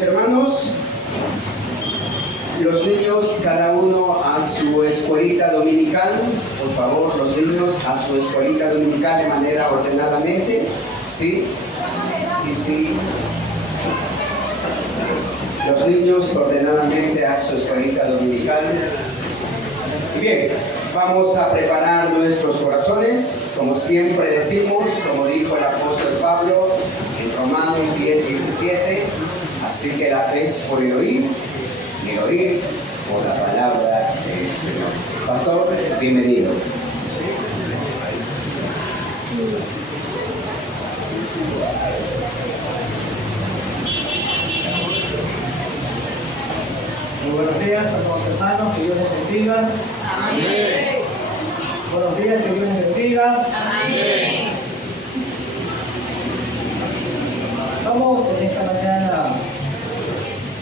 mis hermanos, los niños, cada uno a su escuelita dominical. Por favor, los niños a su escuelita dominical de manera ordenadamente. ¿Sí? Y sí. Los niños ordenadamente a su escuelita dominical. Y bien, vamos a preparar nuestros corazones, como siempre decimos, como dijo el apóstol Pablo en Romanos 10:17. Así que la fe es por el oír, y el oír por la palabra del Señor. Pastor, bienvenido. Muy buenos días, amados hermanos, que Dios les bendiga. Amén. Buenos días, que Dios les bendiga. Amén. Vamos en esta mañana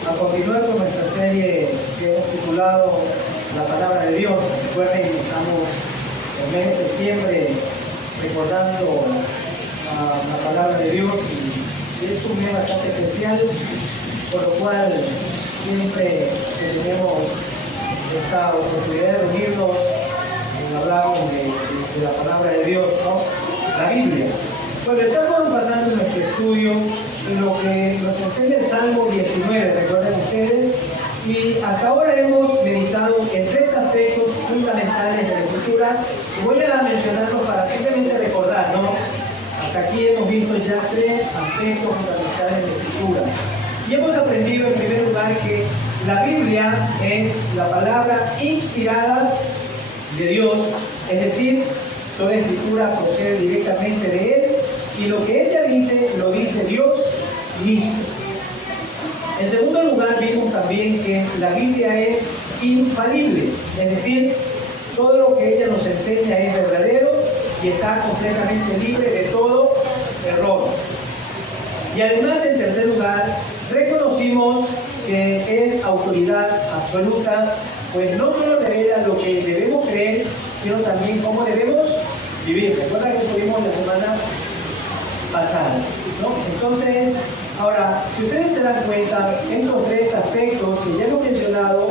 a continuar con nuestra serie que hemos titulado La Palabra de Dios. Recuerden que estamos en el mes de septiembre recordando la Palabra de Dios y es un mes bastante especial, por lo cual siempre que tenemos esta oportunidad de reunirnos, hablamos de la Palabra de Dios, ¿no? La Biblia. Bueno, estamos pasando en nuestro estudio en lo que nos enseña el Salmo 19, recuerden ustedes, y hasta ahora hemos meditado en tres aspectos fundamentales de la Escritura. Voy a mencionarlos para simplemente recordar, ¿no? Hasta aquí hemos visto ya tres aspectos fundamentales de la Escritura. Y hemos aprendido en primer lugar que la Biblia es la palabra inspirada de Dios, es decir, toda escritura procede directamente de Él y lo que ella dice, lo dice Dios mismo. En segundo lugar, vimos también que la Biblia es infalible, es decir, todo lo que ella nos enseña es verdadero y está completamente libre de todo error. Y además, en tercer lugar, reconocimos que es autoridad absoluta, pues no solo revela lo que debemos creer, sino también cómo debemos vivir. Recuerda que estuvimos la semana pasada, ¿no? Entonces, ahora, si ustedes se dan cuenta, estos tres aspectos que ya hemos mencionado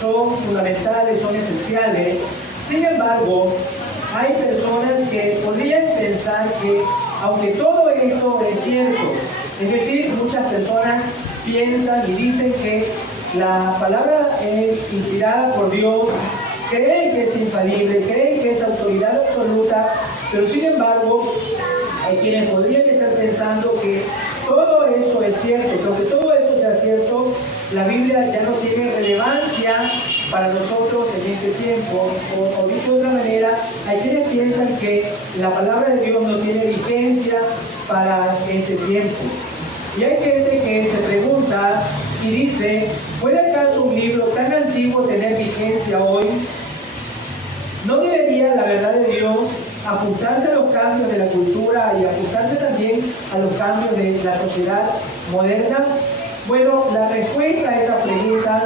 son fundamentales, son esenciales. Sin embargo, hay personas que podrían pensar que, aunque todo esto es cierto, es decir, muchas personas piensan y dicen que la palabra es inspirada por Dios, creen que es infalible, creen que es autoridad absoluta, pero sin embargo, hay quienes podrían estar pensando que todo eso es cierto, pero que todo eso sea cierto, la Biblia ya no tiene relevancia para nosotros en este tiempo, o dicho de otra manera, hay quienes piensan que la palabra de Dios no tiene vigencia para este tiempo. Y hay gente que se pregunta y dice, ¿puede acaso un libro tan antiguo tener vigencia hoy? ¿No debería la verdad de Dios ajustarse a los cambios de la cultura y ajustarse también a los cambios de la sociedad moderna? Bueno, la respuesta a estas preguntas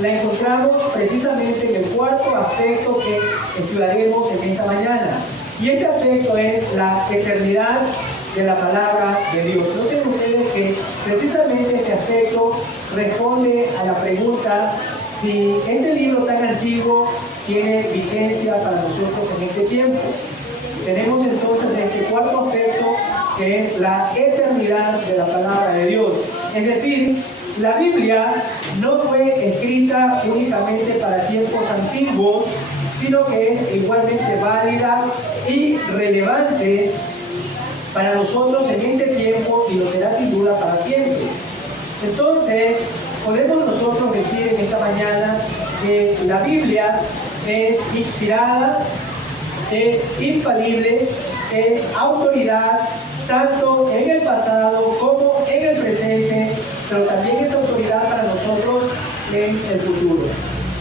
la encontramos precisamente en el cuarto aspecto que estudiaremos en esta mañana. Y este aspecto es la eternidad de la palabra de Dios. Noten ustedes que precisamente este aspecto responde a la pregunta si este libro tan antiguo tiene vigencia para nosotros en este tiempo. Tenemos entonces este cuarto aspecto que es la eternidad de la palabra de Dios. Es decir, la Biblia no fue escrita únicamente para tiempos antiguos, sino que es igualmente válida y relevante para nosotros en este tiempo y lo será sin duda para siempre. Entonces, podemos nosotros decir en esta mañana que la Biblia es inspirada, es infalible, es autoridad tanto en el pasado como en el presente, pero también es autoridad para nosotros en el futuro.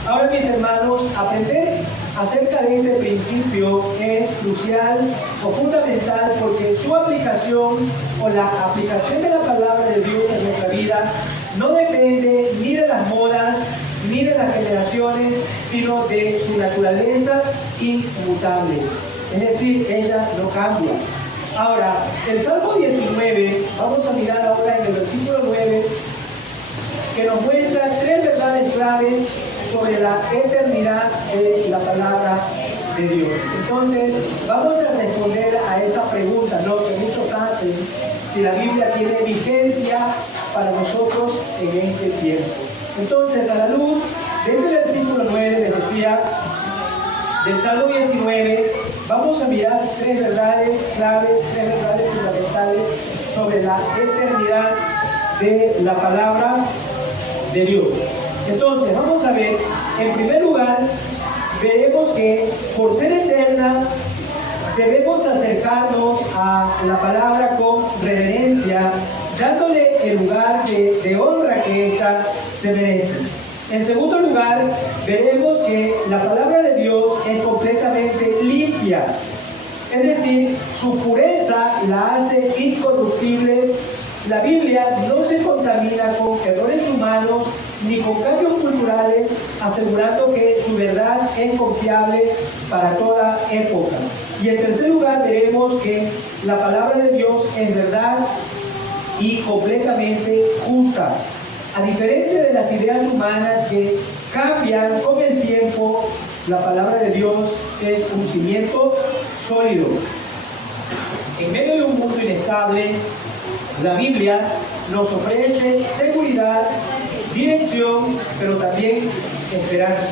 Ahora, mis hermanos, aprender acerca de este principio es crucial o fundamental porque su aplicación o la aplicación de la palabra de Dios en nuestra vida no depende ni de las modas ni de las generaciones, sino de su naturaleza inmutable. Es decir, ella no cambia. Ahora, el Salmo 19, vamos a mirar ahora en el versículo 9, claves sobre la eternidad de la palabra de Dios. Entonces, vamos a responder a esa pregunta, ¿no?, que muchos hacen, si la Biblia tiene vigencia para nosotros en este tiempo. Entonces, a la luz de este versículo 9, les decía, del Salmo 19, vamos a mirar tres verdades claves, tres verdades fundamentales sobre la eternidad de la palabra de Dios. Entonces, vamos a ver, en primer lugar, veremos que por ser eterna, debemos acercarnos a la palabra con reverencia, dándole el lugar de honra que ésta se merece. En segundo lugar, veremos que la palabra de Dios es completamente limpia, es decir, su pureza la hace incorruptible. La Biblia no se contamina con errores humanos ni con cambios culturales, asegurando que su verdad es confiable para toda época. Y en tercer lugar, veremos que la palabra de Dios es verdad y completamente justa. A diferencia de las ideas humanas que cambian con el tiempo, la palabra de Dios es un cimiento sólido. En medio de un mundo inestable, la Biblia nos ofrece seguridad, dirección, pero también esperanza.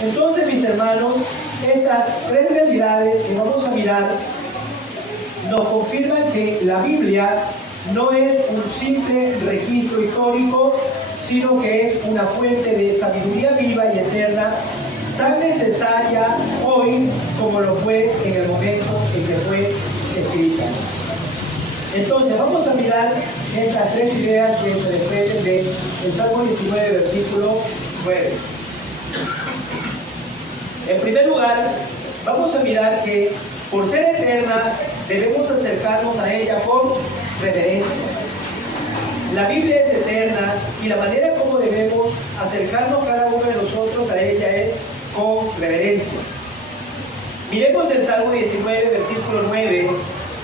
Entonces, mis hermanos, estas tres realidades que vamos a mirar nos confirman que la Biblia no es un simple registro histórico, sino que es una fuente de sabiduría viva y eterna, tan necesaria hoy como lo fue en el momento en que fue escrita. Entonces, vamos a mirar estas tres ideas que se desprenden del Salmo 19, versículo 9. En primer lugar, vamos a mirar que por ser eterna, debemos acercarnos a ella con reverencia. La Biblia es eterna y la manera como debemos acercarnos cada uno de nosotros a ella es con reverencia. Miremos el Salmo 19, versículo 9,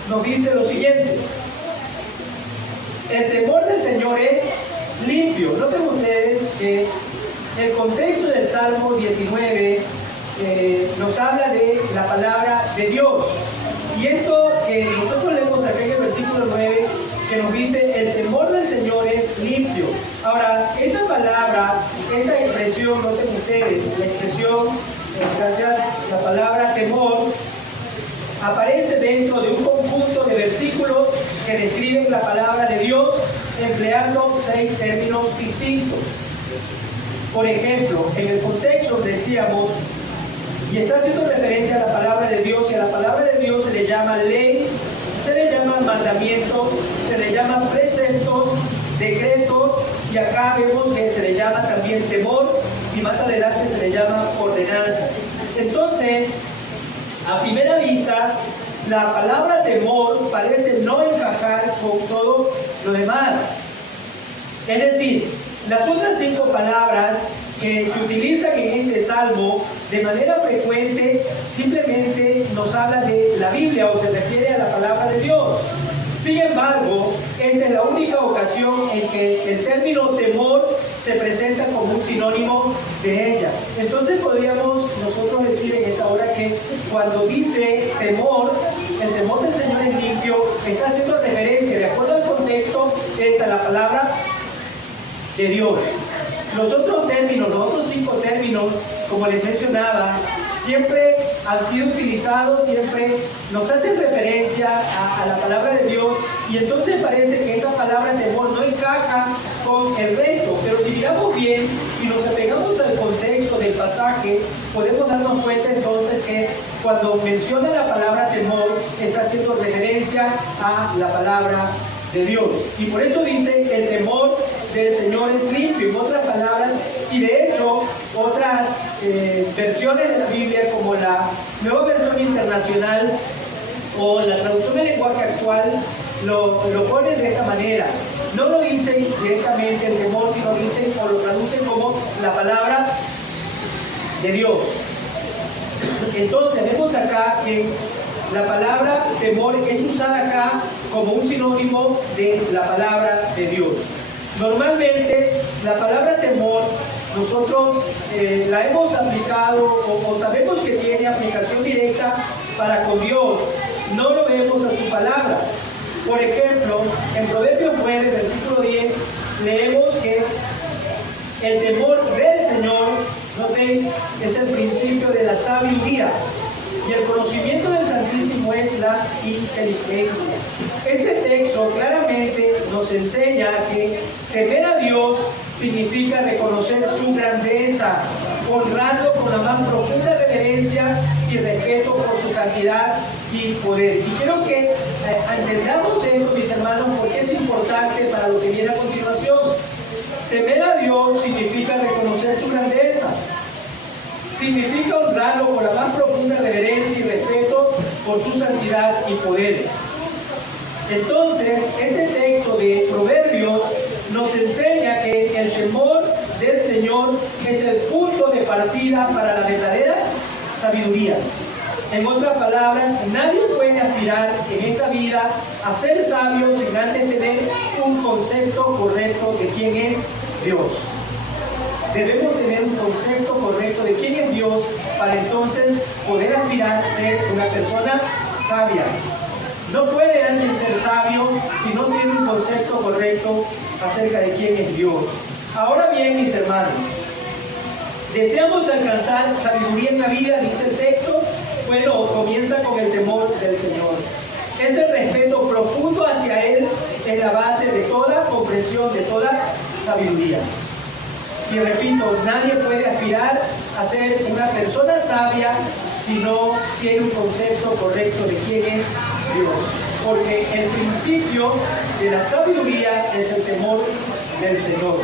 nos dice lo siguiente: el temor del Señor es limpio. Noten ustedes que el contexto del Salmo 19 nos habla de la palabra de Dios. Y esto que nosotros leemos aquí en el versículo 9, que nos dice, el temor del Señor es limpio. Ahora, esta palabra, esta expresión, noten ustedes, la expresión, gracias, la palabra temor, aparece dentro de un conjunto de versículos que describen la palabra de Dios, empleando 6 términos distintos. Por ejemplo, en el contexto decíamos, y está haciendo referencia a la palabra de Dios, y a la palabra de Dios se le llama ley, se le llama mandamientos, se le llama preceptos, decretos, y acá vemos que se le llama también temor, y más adelante se le llama ordenanza. Entonces, a primera vista, la palabra temor parece no encajar con todo lo demás. Es decir, las otras 5 palabras que se utilizan en este salmo de manera frecuente simplemente nos hablan de la Biblia o se refiere a la palabra de Dios. Sin embargo, esta es la única ocasión en que el término temor se presenta como un sinónimo de ella. Entonces podríamos nosotros decir en esta hora que cuando dice temor, el temor del Señor es limpio, está haciendo referencia, de acuerdo al contexto, es a la palabra de Dios. Los otros términos, los otros 5 términos, como les mencionaba, siempre han sido utilizados, siempre nos hacen referencia a la palabra de Dios, y entonces parece que esta palabra temor no encaja con el resto. Pero si miramos bien y nos apegamos al contexto del pasaje, podemos darnos cuenta entonces que cuando menciona la palabra temor, está haciendo referencia a la palabra de Dios. Y por eso dice, el temor del Señor es limpio, en otras palabras, y de hecho, otras versiones de la Biblia, como la Nueva Versión Internacional o la traducción del lenguaje actual, lo ponen de esta manera. No lo dicen directamente el temor, sino dicen o lo traducen como la palabra de Dios. Entonces, vemos acá que la palabra temor es usada acá como un sinónimo de la palabra de Dios. Normalmente, la palabra temor nosotros la hemos aplicado o sabemos que tiene aplicación directa para con Dios. No lo vemos a su palabra. Por ejemplo, en Proverbios 9, versículo 10, leemos que el temor del Señor, noten, es el principio de la sabiduría. Y el conocimiento del Santísimo es la inteligencia. Este texto claramente nos enseña que temer a Dios significa reconocer su grandeza, honrarlo con la más profunda reverencia y respeto por su santidad y poder. Y quiero que entendamos esto, mis hermanos, porque es importante para lo que viene a continuación. Temer a Dios significa reconocer su grandeza. Significa honrarlo con la más profunda reverencia y respeto por su santidad y poder. Entonces, este texto de Proverbios nos enseña que el temor del Señor es el punto de partida para la verdadera sabiduría. En otras palabras, nadie puede aspirar en esta vida a ser sabio sin antes tener un concepto correcto de quién es Dios. Debemos tener un concepto correcto de quién es Dios para entonces poder aspirar a ser una persona sabia. No puede alguien ser sabio si no tiene un concepto correcto acerca de quién es Dios. Ahora bien, mis hermanos, deseamos alcanzar sabiduría en la vida, dice el texto. Bueno, comienza con el temor del Señor. Ese respeto profundo hacia Él es la base de toda comprensión, de toda sabiduría. Y repito, nadie puede aspirar a ser una persona sabia si no tiene un concepto correcto de quién es Dios. Porque el principio de la sabiduría es el temor del Señor.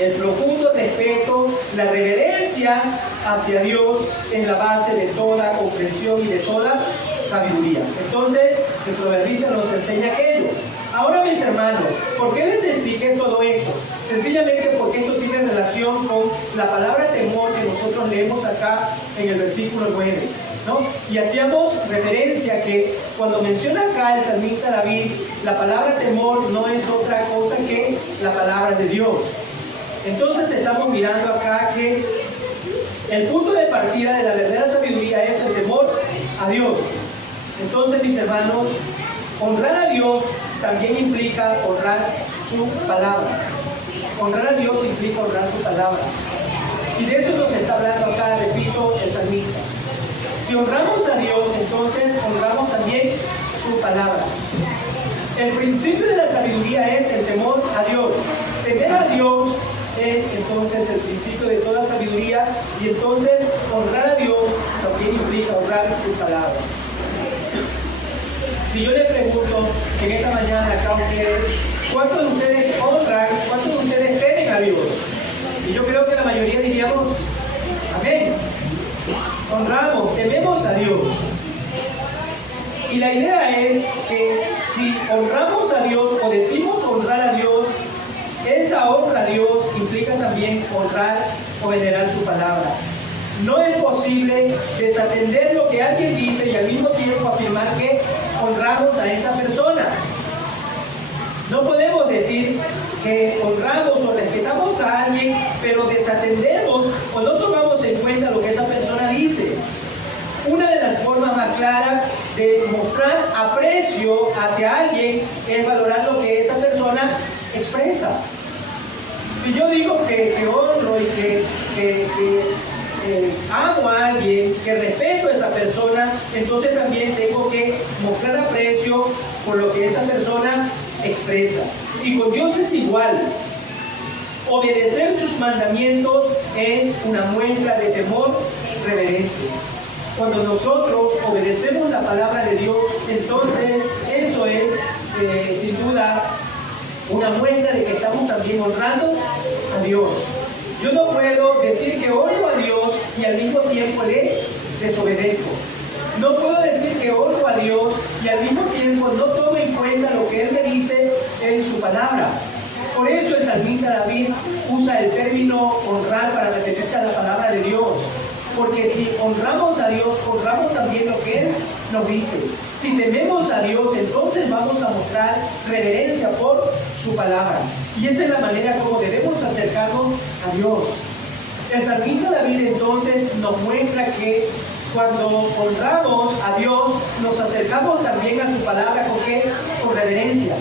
El profundo respeto, la reverencia hacia Dios es la base de toda comprensión y de toda sabiduría. Entonces, el proverbista nos enseña aquello. Ahora, mis hermanos, ¿por qué les expliqué todo esto? Sencillamente porque esto tiene relación con la palabra temor que nosotros leemos acá en el versículo 9, ¿no? Y hacíamos referencia que cuando menciona acá el salmista David, la palabra temor no es otra cosa que la palabra de Dios. Entonces estamos mirando acá que el punto de partida de la verdadera sabiduría es el temor a Dios. Entonces, mis hermanos, honrar a Dios también implica honrar su palabra. Honrar a Dios implica honrar su palabra. Y de eso nos está hablando acá, repito, el salmista. Si honramos a Dios, entonces honramos también su palabra. El principio de la sabiduría es el temor a Dios. Temer a Dios es entonces el principio de toda sabiduría, y entonces honrar a Dios también implica honrar su palabra. Si yo le pregunto en esta mañana acá a ustedes, ¿cuántos de ustedes honran, cuántos de ustedes temen a Dios? Y yo creo que la mayoría diríamos, amén. Honramos, tememos a Dios. Y la idea es que si honramos a Dios o decimos honrar a Dios, esa honra a Dios implica también honrar o venerar su palabra. No es posible desatender lo que alguien dice y al mismo tiempo afirmar que honramos a esa persona. No podemos decir que honramos o respetamos a alguien, pero desatendemos o no tomamos en cuenta lo que esa persona dice. Una de las formas más claras de mostrar aprecio hacia alguien es valorar lo que esa persona expresa. Si yo digo que honro y que amo a alguien, que respeto a esa persona, entonces también tengo que mostrar aprecio por lo que esa persona expresa. Y con Dios es igual. Obedecer sus mandamientos es una muestra de temor reverente. Cuando nosotros obedecemos la palabra de Dios, entonces eso es sin duda una muestra de que estamos también honrando a Dios. Yo no puedo decir que honro a Dios y al mismo tiempo le desobedezco. No puedo decir que honro a Dios y al mismo tiempo no tomo en cuenta lo que Él me dice en su palabra. Por eso el salmista David usa el término honrar para referirse a la palabra de Dios. Porque si honramos a Dios, honramos también lo que Él nos dice. Si tememos a Dios, entonces vamos a mostrar reverencia por su palabra. Y esa es la manera como debemos hacer acercarnos a Dios. El salmista David entonces nos muestra que cuando honramos a Dios, nos acercamos también a su palabra. ¿Con qué? Con reverencia.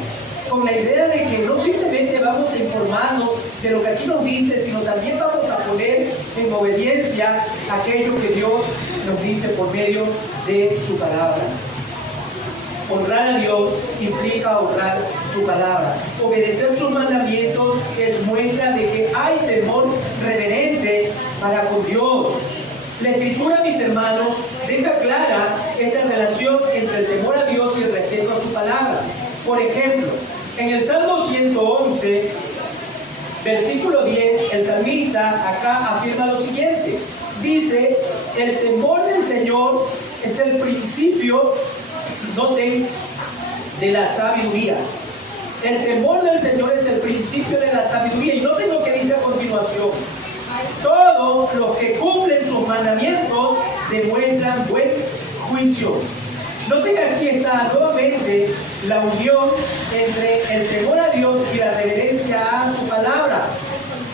Con la idea de que no simplemente vamos a informarnos de lo que aquí nos dice, sino también vamos a poner en obediencia aquello que Dios nos dice por medio de su palabra. Honrar a Dios implica honrar su palabra. Obedecer sus mandamientos es muestra de que hay temor reverente para con Dios. La Escritura, mis hermanos, deja clara esta relación entre el temor a Dios y el respeto a su palabra. Por ejemplo, en el Salmo 111, versículo 10, el salmista acá afirma lo siguiente. Dice, el temor del Señor es el principio, noten, de la sabiduría. El temor del Señor es el principio de la sabiduría. Y noten lo que dice a continuación. Todos los que cumplen sus mandamientos demuestran buen juicio. Noten que aquí está nuevamente la unión entre el temor a Dios y la reverencia a su palabra.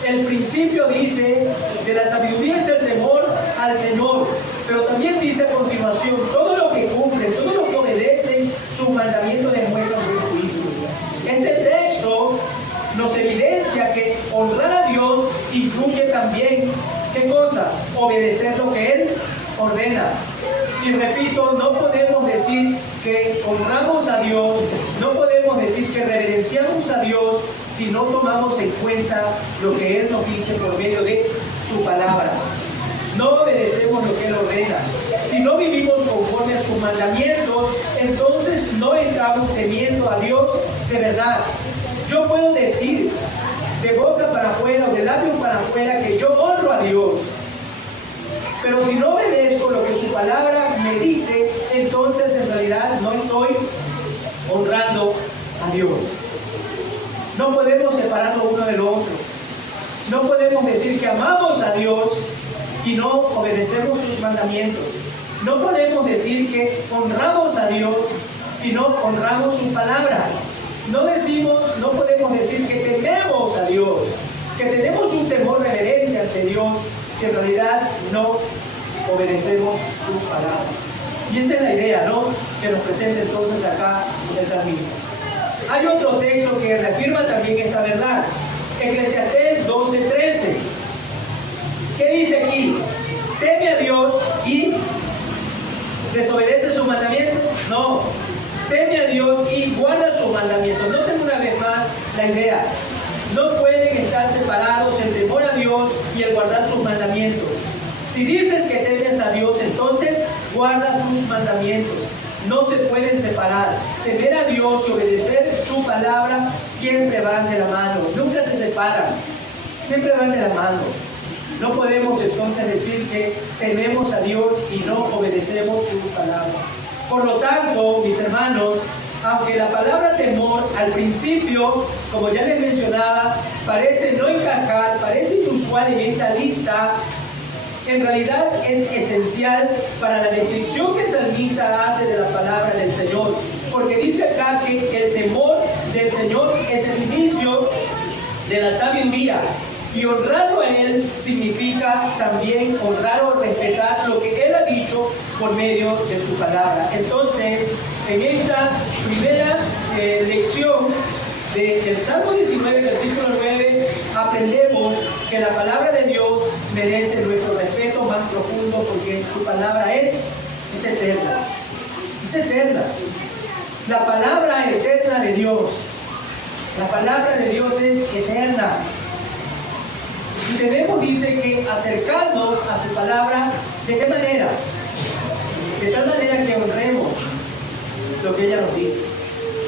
El principio dice de la sabiduría es el temor al Señor, pero también dice a continuación, todos los que cumplen, todos los que obedecen sus mandamientos demuestran buen juicio. Este texto nos evidencia que honrar a Dios incluye también, ¿qué cosa? Obedecer lo que Él ordena. Y repito, no podemos decir que honramos a Dios, no podemos decir que reverenciamos a Dios si no tomamos en cuenta lo que Él nos dice por medio de su palabra. No obedecemos lo que Él ordena. Si no vivimos conforme a sus mandamientos, entonces no estamos temiendo a Dios de verdad. Yo puedo decir de boca para afuera o de labios para afuera que yo honro a Dios. Pero si no obedezco lo que su palabra me dice, entonces en realidad no estoy honrando a Dios. No podemos separarlo uno del otro. No podemos decir que amamos a Dios y no obedecemos sus mandamientos. No podemos decir que honramos a Dios si no honramos su palabra. No podemos decir que tememos a Dios, que tenemos un temor reverente ante Dios, si en realidad no obedecemos su palabra. Y esa es la idea, ¿no?, que nos presenta entonces acá el salmista. Hay otro texto que reafirma también esta verdad. Eclesiastés 12:13. ¿Qué dice aquí? Teme a Dios y desobedece sus mandamientos. No. Teme a Dios y guarda sus mandamientos. Noten una vez más la idea. No pueden estar separados el temor a Dios y el guardar sus mandamientos. Si dices que temes a Dios, entonces guarda sus mandamientos. No se pueden separar. Temer a Dios y obedecer su palabra siempre van de la mano. Nunca se separan. Siempre van de la mano. No podemos entonces decir que tememos a Dios y no obedecemos su palabra. Por lo tanto, mis hermanos, aunque la palabra temor al principio, como ya les mencionaba, parece no encajar, parece inusual en esta lista, en realidad es esencial para la descripción que el salmista hace de la palabra del Señor. Porque dice acá que el temor del Señor es el inicio de la sabiduría. Y honrarlo a Él significa también honrar o respetar lo que Él ha dicho por medio de su palabra. Entonces, en esta primera lección del Salmo 19, versículo 9, aprendemos que la palabra de Dios merece nuestro respeto más profundo porque su palabra es eterna. Es eterna. La palabra eterna de Dios. La palabra de Dios es eterna. Y debemos, dice, que acercarnos a su palabra, ¿de qué manera? De tal manera que honremos lo que ella nos dice.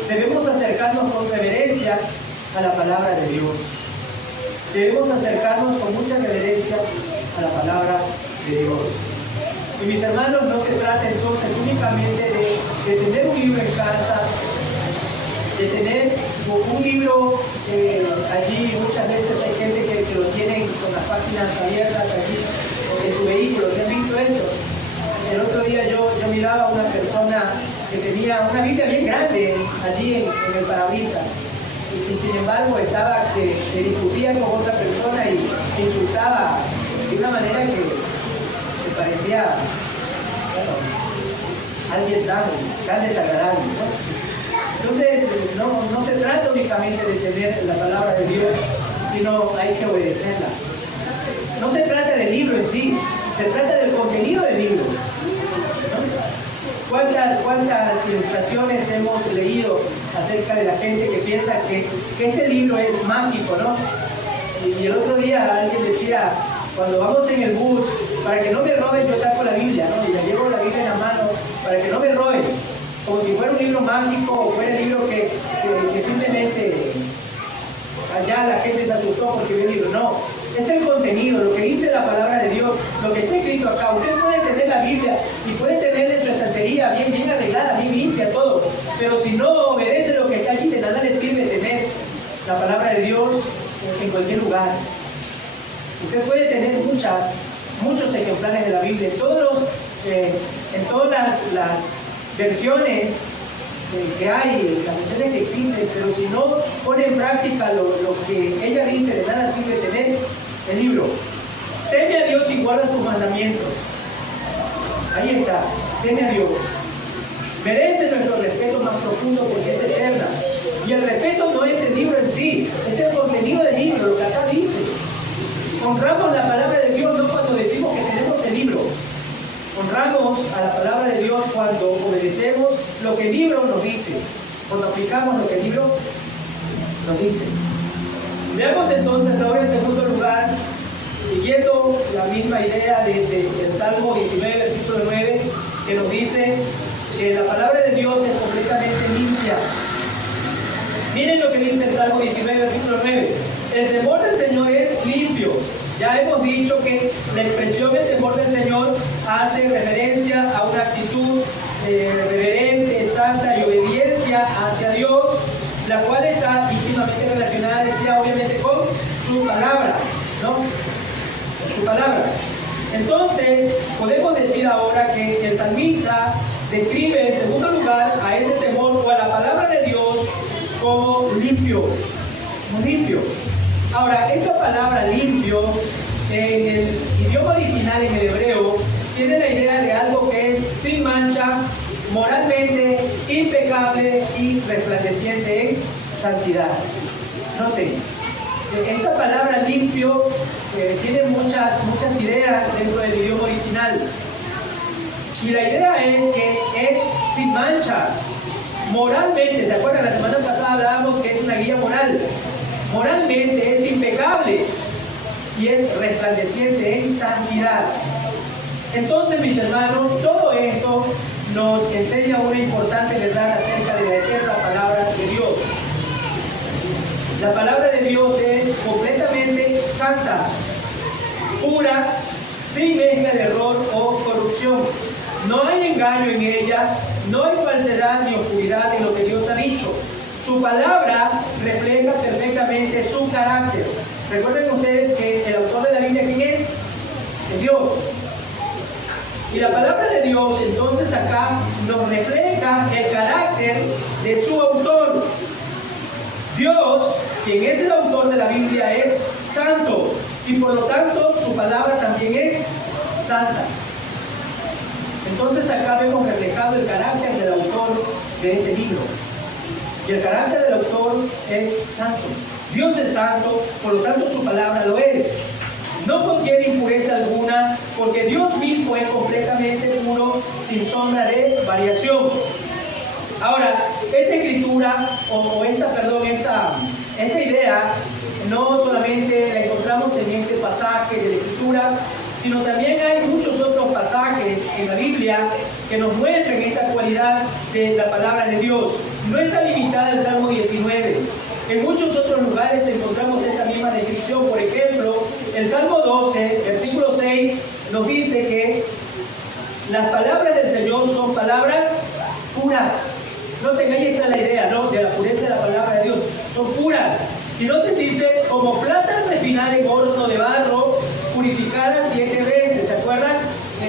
Debemos acercarnos con reverencia a la palabra de Dios. Debemos acercarnos con mucha reverencia a la palabra de Dios. Y mis hermanos, no se trata entonces únicamente de tener un libro en casa, de tener un libro allí. Muchas veces hay gente que lo tienen con las páginas abiertas allí en su vehículo. ¿Se han visto eso? El otro día yo miraba a una persona que tenía una Biblia bien grande allí en el parabrisas y sin embargo estaba que discutía con otra persona insultaba de una manera que parecía, bueno, alguien tan desagradable, ¿no? Entonces, no se trata únicamente de tener la palabra de Dios, sino hay que obedecerla. No se trata del libro en sí, se trata del contenido del libro, ¿no? ¿Cuántas ilustraciones hemos leído acerca de la gente que piensa que este libro es mágico, ¿no? Y el otro día alguien decía, cuando vamos en el bus, para que no me roben, yo saco la Biblia, ¿no? Y la llevo la Biblia en la mano, para que no me roben, como si fuera un libro mágico o fuera el libro que simplemente allá la gente se asustó porque vio el libro. No, es el contenido, lo que dice la palabra de Dios, lo que está escrito acá. Usted puede tener la Biblia y puede tenerla en su estantería bien arreglada, bien limpia, todo, pero si no obedece lo que está allí, de nada le sirve tener la palabra de Dios en cualquier lugar. Usted puede tener muchos ejemplares de la Biblia, en todas las versiones que hay, las versiones que existen, pero si no pone en práctica lo que ella dice, de nada sirve tener el libro. Teme a Dios y guarda sus mandamientos. Ahí está, teme a Dios. Merece nuestro respeto más profundo porque es eterna. Y el respeto no es el libro en sí, es el contenido del libro, lo que acá dice. Honramos la palabra de Dios no cuando decimos que tenemos el libro. Honramos a la palabra de Dios cuando obedecemos lo que el libro nos dice, cuando aplicamos lo que el libro nos dice. Veamos entonces ahora en segundo lugar, siguiendo la misma idea del Salmo 19, versículo 9, que nos dice que la palabra de Dios es completamente limpia. Miren lo que dice el Salmo 19, versículo 9. El temor del Señor es limpio. Ya hemos dicho que la expresión el temor del Señor hace referencia a una actitud reverente, santa y obediencia hacia Dios, la cual está íntimamente relacionada, decía, obviamente con su palabra, ¿no? Su palabra. Entonces, podemos decir ahora que el salmista describe en segundo lugar a ese temor o a la palabra de Dios como limpio, limpio. Ahora, esta palabra limpio, en el idioma original, en el hebreo, tiene la idea de algo que es sin mancha, moralmente impecable y resplandeciente en santidad. Noten, esta palabra limpio tiene muchas ideas dentro del idioma original. Y la idea es que es sin mancha. Moralmente, ¿se acuerdan? La semana pasada hablábamos que es una guía moral. Moralmente es impecable y es resplandeciente en santidad. Entonces, mis hermanos, todo esto nos enseña una importante verdad acerca de la eterna palabra de Dios. La palabra de Dios es completamente santa, pura, sin mezcla de error o corrupción. No hay engaño en ella, no hay falsedad ni oscuridad en lo que Dios ha dicho. Su palabra refleja perfectamente su carácter. Recuerden ustedes que el autor de la Biblia, ¿quién es? Es Dios. Y la palabra de Dios, entonces acá nos refleja el carácter de su autor. Dios, quien es el autor de la Biblia, es santo. Y por lo tanto, su palabra también es santa. Entonces acá vemos reflejado el carácter del autor de este libro. Y el carácter del autor es santo. Dios es santo, por lo tanto su palabra lo es. No contiene impureza alguna, porque Dios mismo es completamente puro, sin sombra de variación. Ahora, esta escritura, esta idea, no solamente la encontramos en este pasaje de la escritura, sino también hay muchos otros pasajes en la Biblia que nos muestran esta cualidad de la palabra de Dios. No está limitada al Salmo 19. En muchos otros lugares encontramos esta misma descripción. Por ejemplo, el Salmo 12, versículo 6, nos dice que las palabras del Señor son palabras puras. Noten, ahí está la idea, ¿no?, de la pureza de la palabra de Dios. Son puras. Y noten, dice, como plata refinada en horno de barro, purificada 7 veces. ¿Se acuerdan?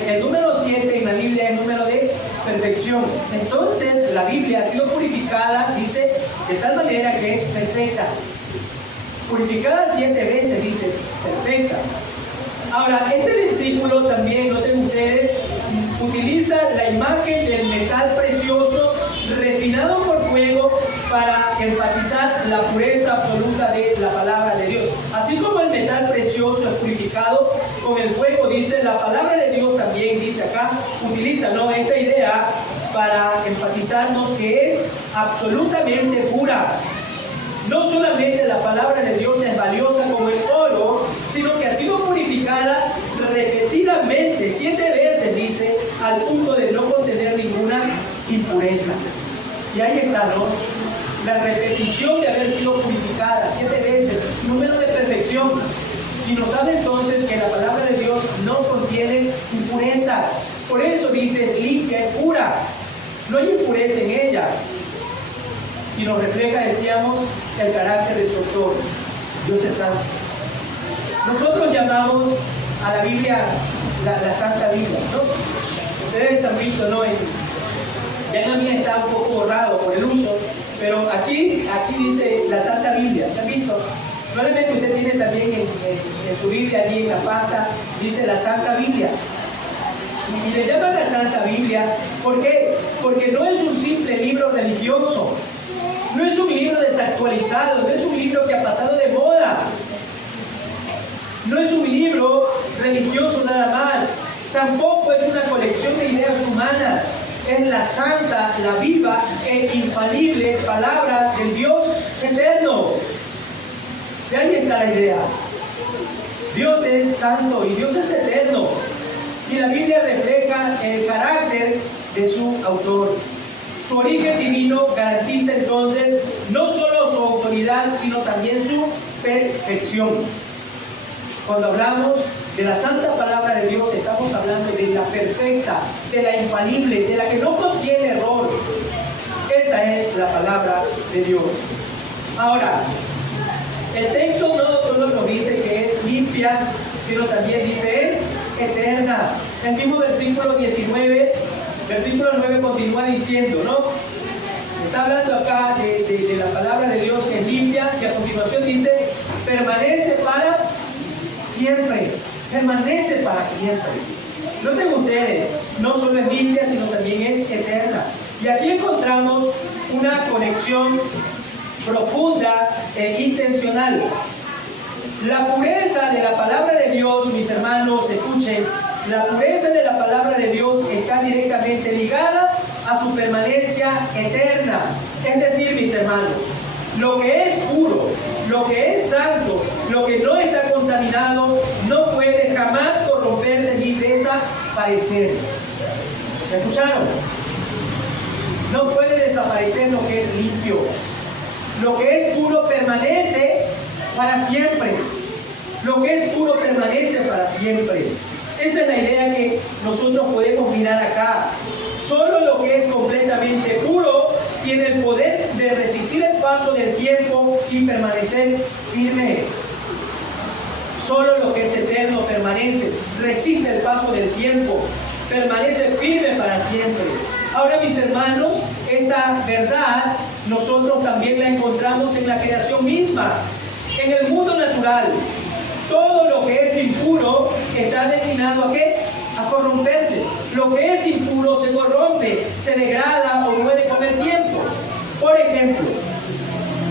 El número 7 en la Biblia es el número de perfección. Entonces, la Biblia ha sido purificada, dice, de tal manera que es perfecta. Purificada 7 veces, dice, perfecta. perfecta. Ahora, este versículo también, noten ustedes, utiliza la imagen del metal precioso refinado por fuego para enfatizar la pureza absoluta de la palabra de Dios. Así como el metal precioso es purificado con el fuego, dice la palabra de Dios también, dice acá, utiliza esta idea para enfatizarnos que es absolutamente pura. No solamente la palabra de Dios es valiosa como el oro, sino que ha sido purificada repetidamente, 7 veces, dice, al punto de no contener ninguna impureza. Y ahí está, ¿no? La repetición de haber sido purificada 7 veces, número de perfección. Y nos habla entonces que la palabra de Dios no contiene impurezas. Por eso dice, es limpia y pura. No hay impureza en ella. Y nos refleja, decíamos, el carácter del su autor. Dios es santo. Nosotros llamamos a la Biblia la Santa Biblia, ¿no? Ustedes han visto, ¿no? Ya en la mía está un poco borrado por el uso, pero aquí dice la Santa Biblia, ¿se han visto? Probablemente usted tiene también en su Biblia, allí en la pasta, dice la Santa Biblia. Y le llaman la Santa Biblia, ¿por qué? Porque no es un simple libro religioso, no es un libro desactualizado, no es un libro que ha pasado de moda, no es un libro religioso nada más, tampoco es una colección de ideas humanas, es la santa, la viva e infalible palabra del Dios eterno. De ahí está la idea. Dios es santo y Dios es eterno. Y la Biblia refleja el carácter de su autor. Su origen divino garantiza entonces no solo su autoridad, sino también su perfección. Cuando hablamos de la santa palabra de Dios, estamos hablando de la perfecta, de la infalible, de la que no contiene error. Esa es la palabra de Dios. Ahora, el texto no solo nos dice que es limpia, sino también dice es eterna. El mismo versículo 19, versículo 9 continúa diciendo, ¿no? Está hablando acá de la palabra de Dios que es limpia, y a continuación dice, permanece para siempre. Permanece para siempre. Noten ustedes, no solo es limpia, sino también es eterna. Y aquí encontramos una conexión profunda e intencional. La pureza de la palabra de Dios, mis hermanos, escuchen, la pureza de la palabra de Dios está directamente ligada a su permanencia eterna. Es decir, mis hermanos, lo que es puro, lo que es santo, lo que no está contaminado, no puede jamás corromperse ni desaparecer. ¿Me escucharon? No puede desaparecer lo que es limpio. Lo que es puro permanece para siempre. Lo que es puro permanece para siempre. Esa es la idea que nosotros podemos mirar acá. Solo lo que es completamente puro tiene el poder de resistir el paso del tiempo y permanecer firme. Solo lo que es eterno permanece, resiste el paso del tiempo, permanece firme para siempre. Ahora, mis hermanos, esta verdad nosotros también la encontramos en la creación misma. En el mundo natural, todo lo que es impuro está destinado ¿a qué? A corromperse. Lo que es impuro se corrompe, se degrada o puede comer tiempo. Por ejemplo,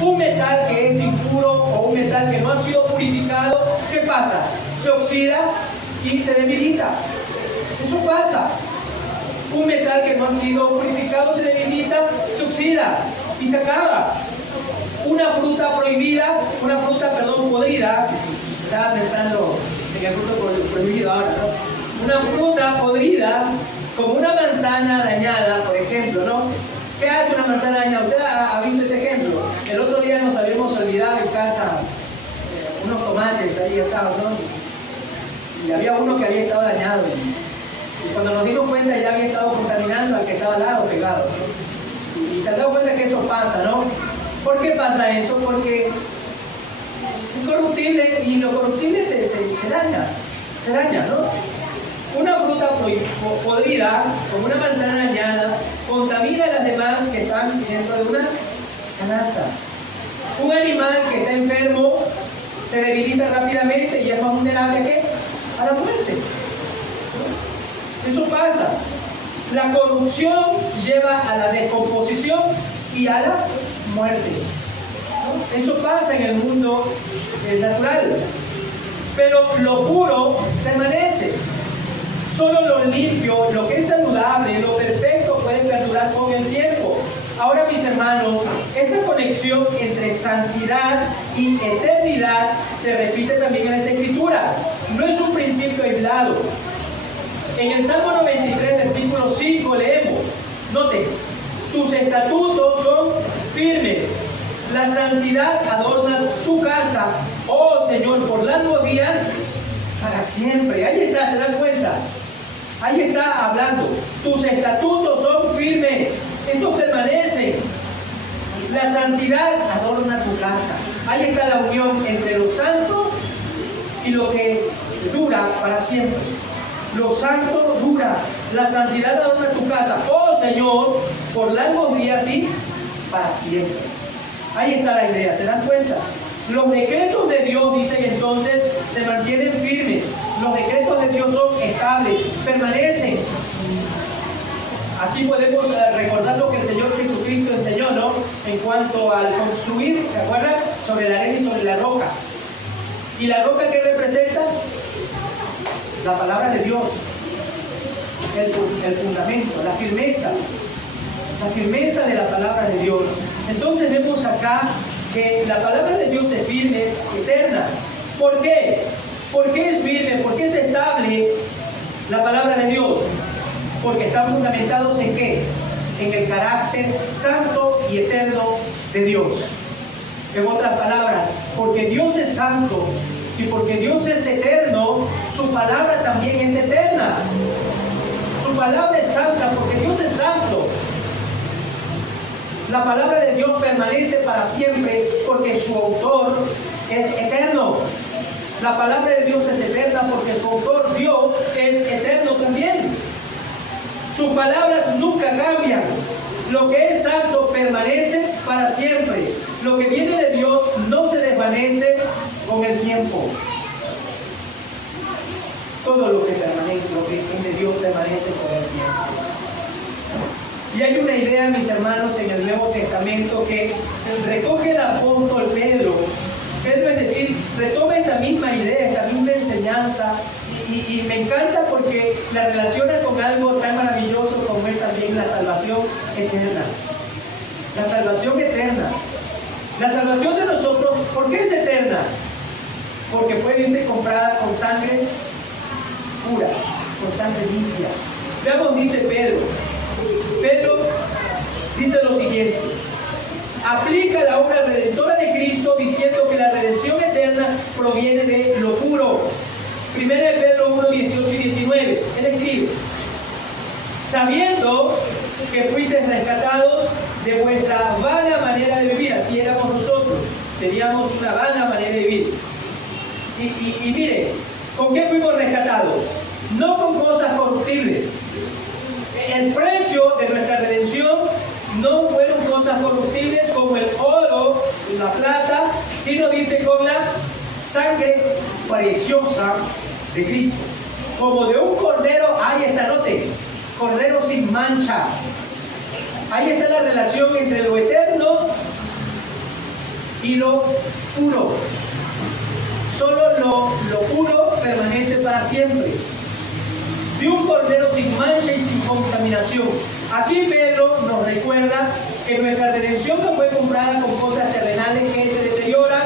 un metal que es impuro o un metal que no ha sido purificado, ¿qué pasa? Se oxida y se debilita. Eso pasa. Un metal que no ha sido purificado se debilita, se oxida y se acaba. Una fruta podrida, estaba pensando en el fruto prohibido ahora, ¿no? Una fruta podrida, como una manzana dañada, por ejemplo, ¿no? ¿Qué hace una manzana dañada? Usted ha visto ese ejemplo. El otro día nos habíamos olvidado en casa unos tomates ahí estaban, ¿no? Y había uno que había estado dañado. Y cuando nos dimos cuenta ya había estado contaminando al que estaba al lado, pegado, ¿no? Y se han dado cuenta que eso pasa, ¿no? ¿Por qué pasa eso? Porque es corruptible y lo corruptible se daña, ¿no? Una fruta podrida, como una manzana dañada, contamina a las demás que están dentro de una canasta. Un animal que está enfermo se debilita rápidamente y es más vulnerable ¿a qué? A la muerte. Eso pasa. La corrupción lleva a la descomposición y a la muerte. Eso pasa en el mundo natural. Pero lo puro permanece. Solo lo limpio, lo que es saludable, lo perfecto puede perdurar con el tiempo. Ahora, mis hermanos, esta conexión entre santidad y eternidad se repite también en las Escrituras. No es un principio aislado. En el Salmo 93, versículo 5, leemos, noten, tus estatutos son firmes, la santidad adorna tu casa, oh Señor, por largos días, para siempre. Ahí está, ¿se dan cuenta? Ahí está hablando, tus estatutos son firmes, estos permanecen. La santidad adorna tu casa. Ahí está la unión entre lo santo y lo que dura para siempre. Lo santo dura, la santidad adorna tu casa, oh Señor, por largos días y para siempre. Ahí está la idea, ¿se dan cuenta? Los decretos de Dios, dicen entonces, se mantienen firmes. Los decretos de Dios son estables, permanecen. Aquí podemos recordar lo que el Señor Jesucristo enseñó, ¿no? En cuanto al construir, ¿se acuerdan? Sobre la arena y sobre la roca. ¿Y la roca qué representa? La palabra de Dios. El fundamento, la firmeza de la palabra de Dios. Entonces vemos acá que la palabra de Dios es firme, es eterna. ¿Por qué? ¿Por qué es firme? ¿Por qué es estable la palabra de Dios? Porque están fundamentados ¿en qué? En el carácter santo y eterno de Dios. En otras palabras, porque Dios es santo y porque Dios es eterno, su palabra también es eterna. Su palabra es santa porque Dios es santo. La palabra de Dios permanece para siempre porque su autor es eterno. La palabra de Dios es eterna porque su autor, Dios, es eterno también. Sus palabras nunca cambian. Lo que es santo permanece para siempre. Lo que viene de Dios no se desvanece con el tiempo. Todo lo que permanece, lo que viene de Dios permanece con el tiempo. Y hay una idea, mis hermanos, en el Nuevo Testamento que recoge el apóstol Pedro. Pedro, es decir, retoma esta misma idea, esta misma enseñanza, y me encanta porque la relaciona con algo tan maravilloso como es también la salvación eterna. La salvación eterna. La salvación de nosotros, ¿por qué es eterna? Porque fue, dice, comprada con sangre pura, con sangre limpia. Veamos, dice Pedro. Pedro dice lo siguiente: aplica la obra redentora de Cristo diciendo que la redención eterna proviene de lo puro. 1 Pedro 1, 18 y 19. Él escribe: sabiendo que fuisteis rescatados de vuestra vana manera de vivir. Así éramos nosotros, teníamos una vana manera de vivir. Y mire, ¿con qué fuimos rescatados? No con cosas corruptibles. El precio de nuestra redención no fueron cosas corruptibles como el oro y la plata, sino dice con la sangre preciosa de Cristo. Como de un cordero, ahí está, note, cordero sin mancha. Ahí está la relación entre lo eterno y lo puro. Solo lo puro permanece para siempre. De un cordero sin mancha y sin contaminación. Aquí Pedro nos recuerda que nuestra redención no fue comprada con cosas terrenales que se deterioran,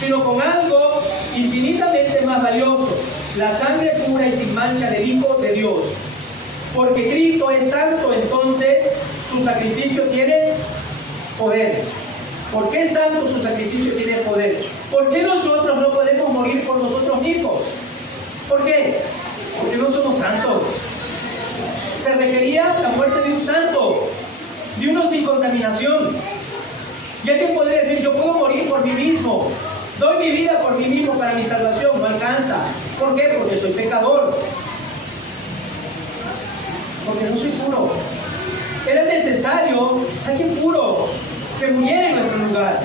sino con algo infinitamente más valioso: la sangre pura y sin mancha del Hijo de Dios. Porque Cristo es santo, entonces su sacrificio tiene poder. ¿Por qué es santo? Su sacrificio tiene poder. ¿Por qué nosotros no podemos morir por nosotros mismos? ¿Por qué? Porque no somos santos. Se requería la muerte de un santo, de uno sin contaminación. Y alguien podría decir: yo puedo morir por mí mismo, doy mi vida por mí mismo para mi salvación. No alcanza. ¿Por qué? Porque soy pecador, porque no soy puro. Era necesario alguien puro que muriera en nuestro lugar.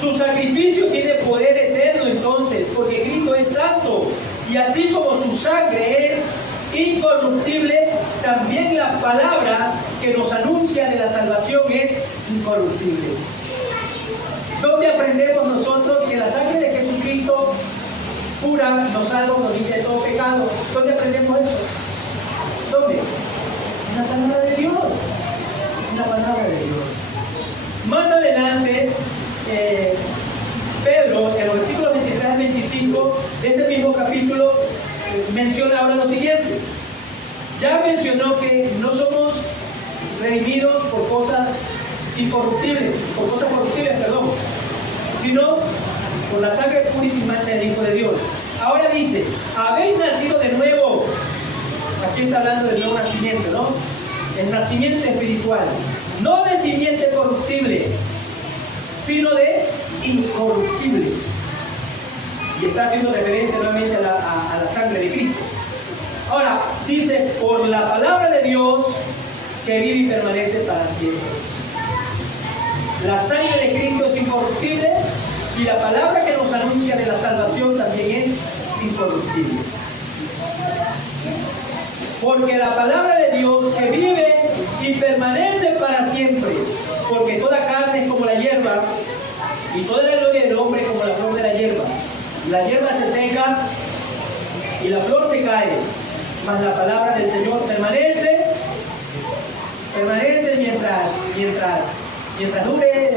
Su sacrificio tiene poder eterno entonces, porque Cristo es santo. Y así como su sangre es incorruptible, también la palabra que nos anuncia de la salvación es incorruptible. ¿Dónde aprendemos nosotros que la sangre de Jesucristo pura nos salva, nos limpia de todo pecado? ¿Dónde aprendemos eso? ¿Dónde? En la palabra de Dios. En la palabra de Dios. Más adelante, Pedro, en los versículos 23 al 25 de este mismo capítulo, menciona ahora lo siguiente. Ya mencionó que no somos redimidos por cosas incorruptibles, sino por la sangre pura y sin mancha del Hijo de Dios. Ahora dice, habéis nacido de nuevo. Aquí está hablando del nuevo nacimiento, ¿no? El nacimiento espiritual. No de simiente corruptible, sino de incorruptible. Y está haciendo referencia nuevamente a la sangre de Cristo. Ahora, dice, por la palabra de Dios que vive y permanece para siempre. La sangre de Cristo es incorruptible y la palabra que nos anuncia de la salvación también es incorruptible. Porque la palabra de Dios que vive y permanece para siempre. Porque toda carne es como la hierba y toda la gloria del hombre como la flor de la hierba. La hierba se seca y la flor se cae, mas la palabra del Señor permanece mientras dure,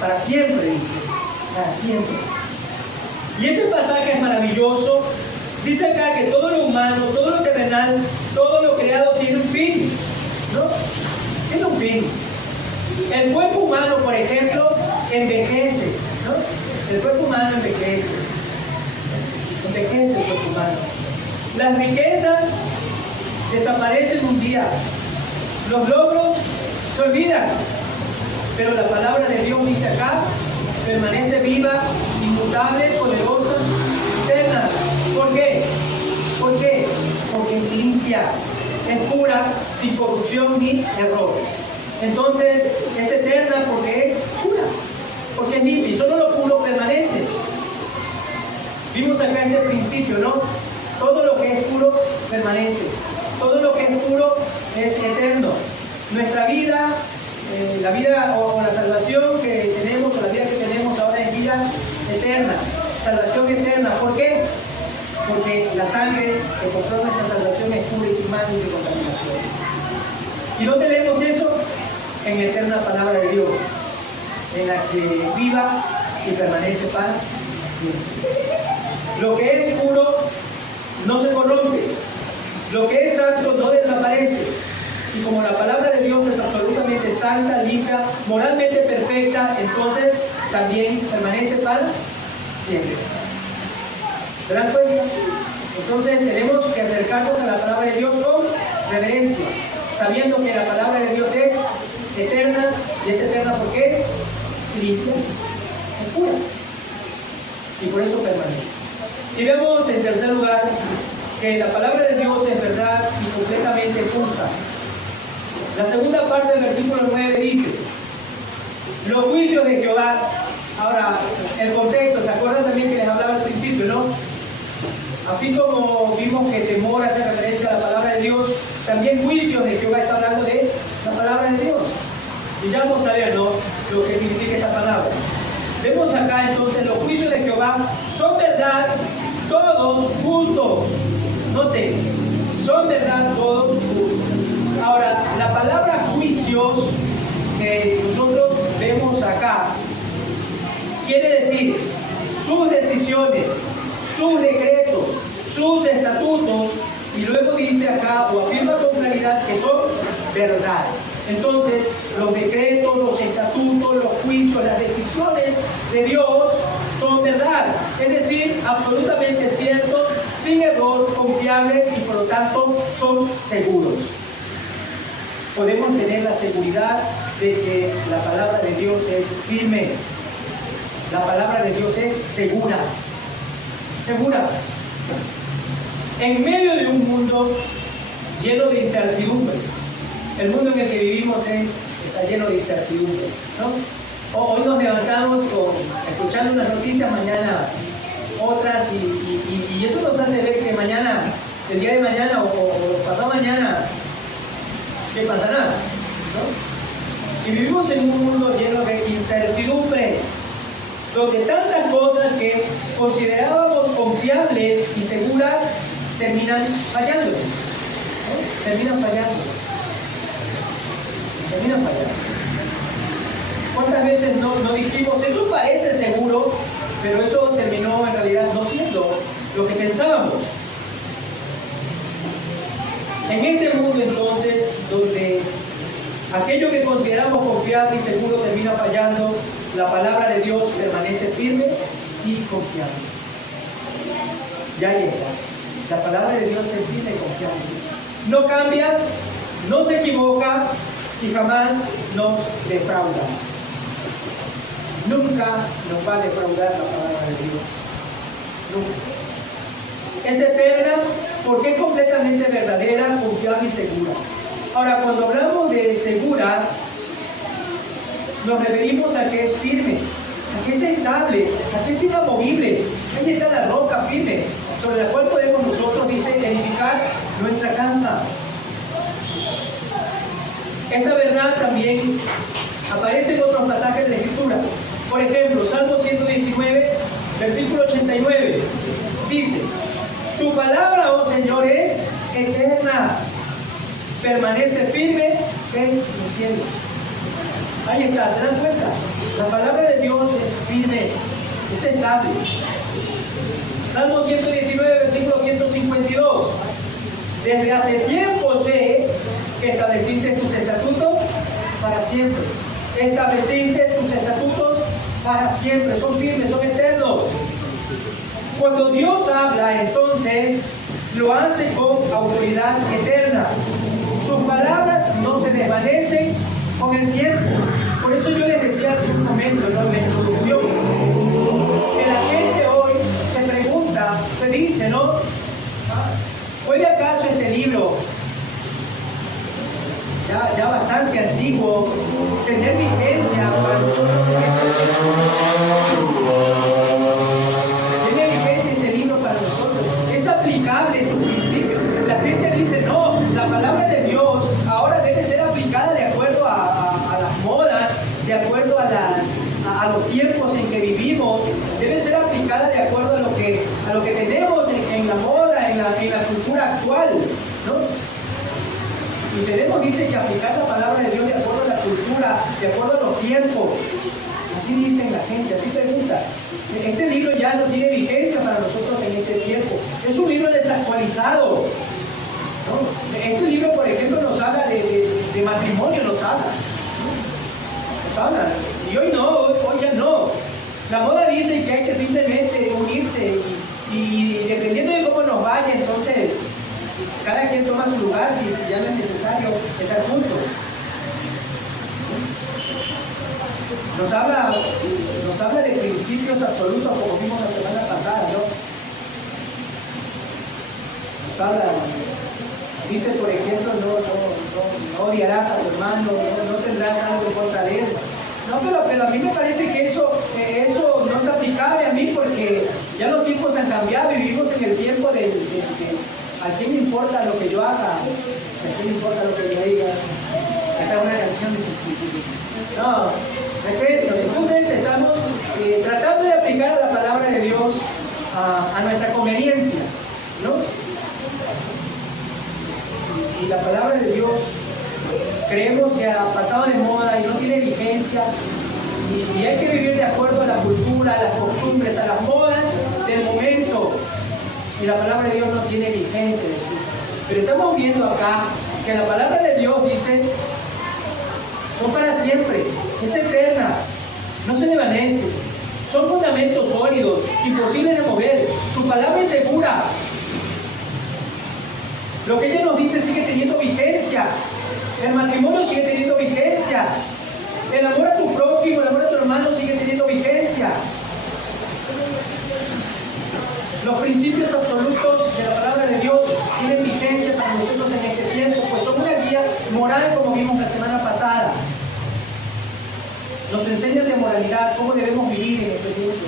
para siempre, dice, para siempre. Y este pasaje es maravilloso. Dice acá que todo lo humano, todo lo terrenal, todo lo creado tiene un fin, ¿no? Tiene un fin. El cuerpo humano, por ejemplo, envejece, ¿no? El cuerpo humano envejece el cuerpo humano. Las riquezas desaparecen un día, los logros se olvidan, pero la palabra de Dios dice acá, permanece viva, inmutable, poderosa, eterna. ¿Por qué? ¿Por qué? Porque es limpia, es pura, sin corrupción ni error. Entonces es eterna porque es pura, porque es limpia y solo lo puro permanece. Vimos acá este principio, ¿no? Todo lo que es puro permanece. Todo lo que es puro es eterno. Nuestra vida, la vida o la salvación que tenemos, o la vida que tenemos ahora es vida eterna. Salvación eterna. ¿Por qué? Porque la sangre que compró nuestra salvación es pura y sin mancha y sin contaminación. ¿Y dónde leemos eso? En la eterna palabra de Dios, en la que viva y permanece para siempre. Lo que es puro no se corrompe, lo que es santo no desaparece. Y como la palabra de Dios es absolutamente santa, limpia, moralmente perfecta, entonces también permanece para siempre. ¿Se dan cuenta? Entonces tenemos que acercarnos a la palabra de Dios con reverencia, sabiendo que la palabra de Dios es eterna, y es eterna porque es limpia, es pura, y por eso permanece. Y vemos en tercer lugar que la palabra de Dios es verdad y completamente justa. La segunda parte del versículo 9 dice, los juicios de Jehová. Ahora, el contexto, ¿se acuerdan también que les hablaba al principio, no? Así como vimos que temor hace referencia a la palabra de Dios, también juicios de Jehová está hablando de la palabra de Dios. Y ya vamos a ver, ¿no?, lo que significa esta palabra. Vemos acá entonces, los juicios de Jehová son verdad, todos justos. Noten, son verdad, todos justos. Ahora, la palabra juicios que nosotros vemos acá quiere decir sus decisiones, sus decretos, sus estatutos, y luego dice acá, o afirma con claridad, que son verdad. Entonces, los decretos, los estatutos, los juicios, las decisiones de Dios son verdad. Es decir, absolutamente ciertos, sin error, confiables y por lo tanto son seguros. Podemos tener la seguridad de que la palabra de Dios es firme. La palabra de Dios es segura. Segura. En medio de un mundo lleno de incertidumbre. El mundo en el que vivimos está lleno de incertidumbre, ¿no? Hoy nos levantamos escuchando unas noticias, mañana otras, y eso nos hace ver que mañana, el día de mañana o pasado mañana, ¿qué pasará? ¿No? Y vivimos en un mundo lleno de incertidumbre, donde tantas cosas que considerábamos confiables y seguras terminan fallando. ¿No? Terminan fallando. ¿Cuántas veces no dijimos, eso parece seguro, pero eso terminó en realidad no siendo lo que pensábamos? En este mundo entonces, donde aquello que consideramos confiable y seguro termina fallando, la palabra de Dios permanece firme y confiable. Ya llega. La palabra de Dios es firme y confiable. No cambia, no se equivoca y jamás nos defrauda. Nunca nos va a defraudar la palabra de Dios. Nunca. Es eterna porque es completamente verdadera, confiable y segura. Ahora, cuando hablamos de segura, nos referimos a que es firme, a que es estable, a que es inamovible. Ahí está la roca firme, sobre la cual podemos nosotros, dice, edificar nuestra casa. Esta verdad también aparece en otros pasajes de la Escritura. Por ejemplo, Salmo 119, versículo 89, dice: tu palabra, oh Señor, es eterna, permanece firme en los cielos. Ahí está, ¿se dan cuenta? La palabra de Dios es firme, es estable. Salmo 119, versículo 152. Desde hace tiempo sé que estableciste tus estatutos para siempre. Estableciste tus estatutos para siempre. Son firmes, son eternos. Cuando Dios habla, entonces lo hace con autoridad eterna. Sus palabras no se desvanecen con el tiempo. Por eso yo les decía hace un momento, ¿no?, en la introducción, que la gente hoy se pregunta, se dice, ¿no?, ¿puede acaso este libro, ya bastante antiguo, tener vigencia para nosotros? ¿Tiene vigencia este libro para nosotros? ¿Es aplicable en sus principios? La gente dice, no, la palabra de Dios ahora debe ser aplicada de acuerdo a las modas, de acuerdo a los tiempos en que vivimos, debe ser aplicada de acuerdo a lo que tenemos en la moda, en la cultura actual, ¿no? Y tenemos, dice, que aplicar la palabra de Dios de acuerdo a la cultura, de acuerdo a los tiempos. Así dicen la gente, así pregunta. Este libro ya no tiene vigencia para nosotros en este tiempo. Es un libro desactualizado, ¿no? Este libro, por ejemplo, nos habla de matrimonio, nos habla. Y hoy no, hoy ya no. La moda dice que hay que simplemente unirse y dependiendo de cómo nos vaya, entonces cada quien toma su lugar si ya no es necesario estar juntos. Nos habla de principios absolutos, como vimos la semana pasada, ¿no? Nos habla, dice, por ejemplo, no odiarás a tu hermano, no tendrás algo en contra de él. No, pero a mí me parece que eso no es aplicable a mí, porque ya los tiempos han cambiado y vivimos en el tiempo de ¿a quién le importa lo que yo haga? ¿A quién le importa lo que yo diga? Esa es una canción de... No, es eso. Entonces estamos tratando de aplicar la palabra de Dios a nuestra conveniencia, ¿no? Y la palabra de Dios creemos que ha pasado de moda y no tiene vigencia, y hay que vivir de acuerdo a la cultura, a las costumbres, a las modas del momento, y la palabra de Dios no tiene vigencia, ¿sí? Pero estamos viendo acá que la palabra de Dios dice, son para siempre, es eterna, no se desvanece, son fundamentos sólidos, imposibles de mover, su palabra es segura. Lo que ella nos dice sigue teniendo vigencia. El matrimonio sigue teniendo vigencia. El amor a tu prójimo, el amor a tu hermano sigue teniendo vigencia. Los principios absolutos de la palabra de Dios tienen vigencia para nosotros en este tiempo, pues son una guía moral, como vimos la semana pasada. nos enseñan de moralidad, cómo debemos vivir en este mundo.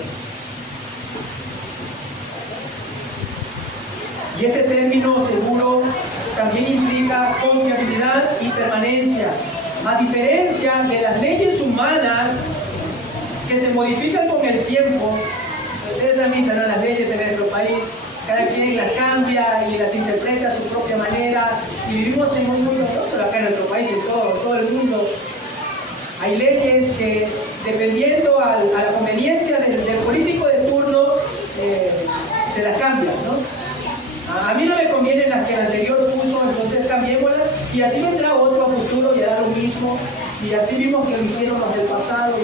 Y este término seguro también implica confiabilidad y permanencia, a diferencia de las leyes humanas que se modifican con el tiempo. Ustedes han visto, ¿no?, las leyes en nuestro país, cada quien las cambia y las interpreta a su propia manera, y vivimos en un mundo, no solo acá en nuestro país, en todo el mundo. Hay leyes que, dependiendo a la conveniencia del político de turno, se las cambian, ¿no? A mí no me convienen las que el anterior puso, entonces cambiémoslas, y así vendrá otro a futuro y hará lo mismo, y así vimos que lo hicieron los del pasado,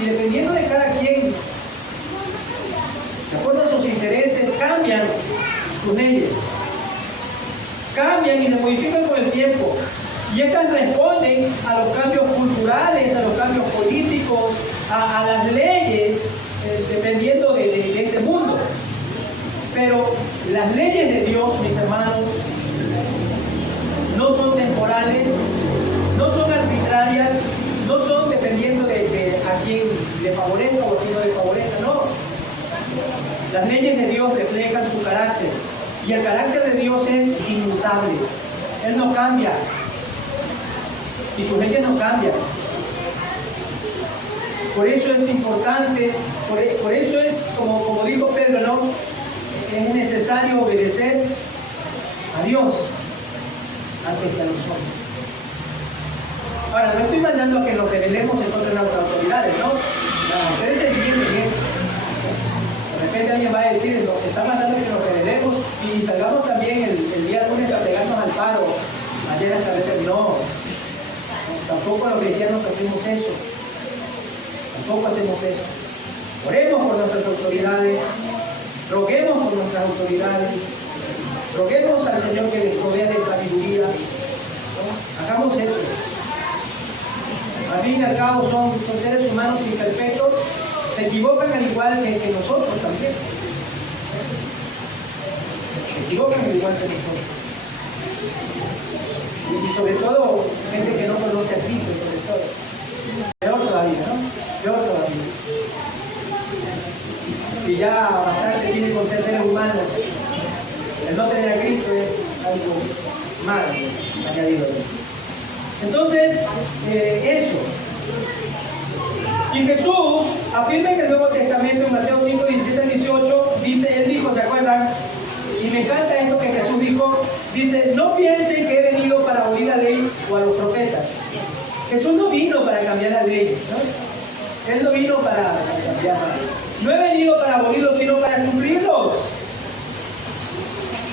y dependiendo de cada quien, de acuerdo a sus intereses, cambian sus leyes, cambian y se modifican con el tiempo, y estas responden a los cambios culturales, a los cambios políticos, a las leyes, dependiendo de este mundo. Pero las leyes de Dios, mis hermanos, no son temporales, no son arbitrarias, no son dependiendo de a quién le favorezca o a quién no le favorezca, no. Las leyes de Dios reflejan su carácter, y el carácter de Dios es inmutable. Él no cambia, y sus leyes no cambian. Por eso es importante, por eso es, como dijo Pedro, ¿no?, es necesario obedecer a Dios antes que a los hombres. Ahora, no estoy mandando a que nos rebelemos en contra de nuestras autoridades, ¿no? Ustedes entienden eso. De repente alguien va a decir, nos está mandando a que nos rebelemos y salgamos también el día lunes a pegarnos al paro. Ayer hasta vez no. Tampoco los cristianos hacemos eso. Tampoco hacemos eso. Oremos por nuestras autoridades. Roguemos por nuestras autoridades, roguemos al Señor que les provea de sabiduría, ¿no? Hagamos eso. Al fin y al cabo son seres humanos imperfectos, se equivocan al igual que nosotros también. Se equivocan al igual que nosotros. Y sobre todo, gente que no conoce a Cristo, sobre todo. Peor todavía, ¿no? Peor todavía. Si ya bastante tiene con ser seres humanos, el no tener a Cristo es algo más añadido. Entonces, eso. Y Jesús afirma en el Nuevo Testamento, en Mateo 5, 17 al 18, dice, él dijo, ¿se acuerdan? Y me encanta esto que Jesús dijo, dice, no piensen que he venido para abolir la ley o a los profetas. Jesús no vino para cambiar la ley, ¿no? Él no vino para cambiarla. No he venido para abolirlos, sino para cumplirlos.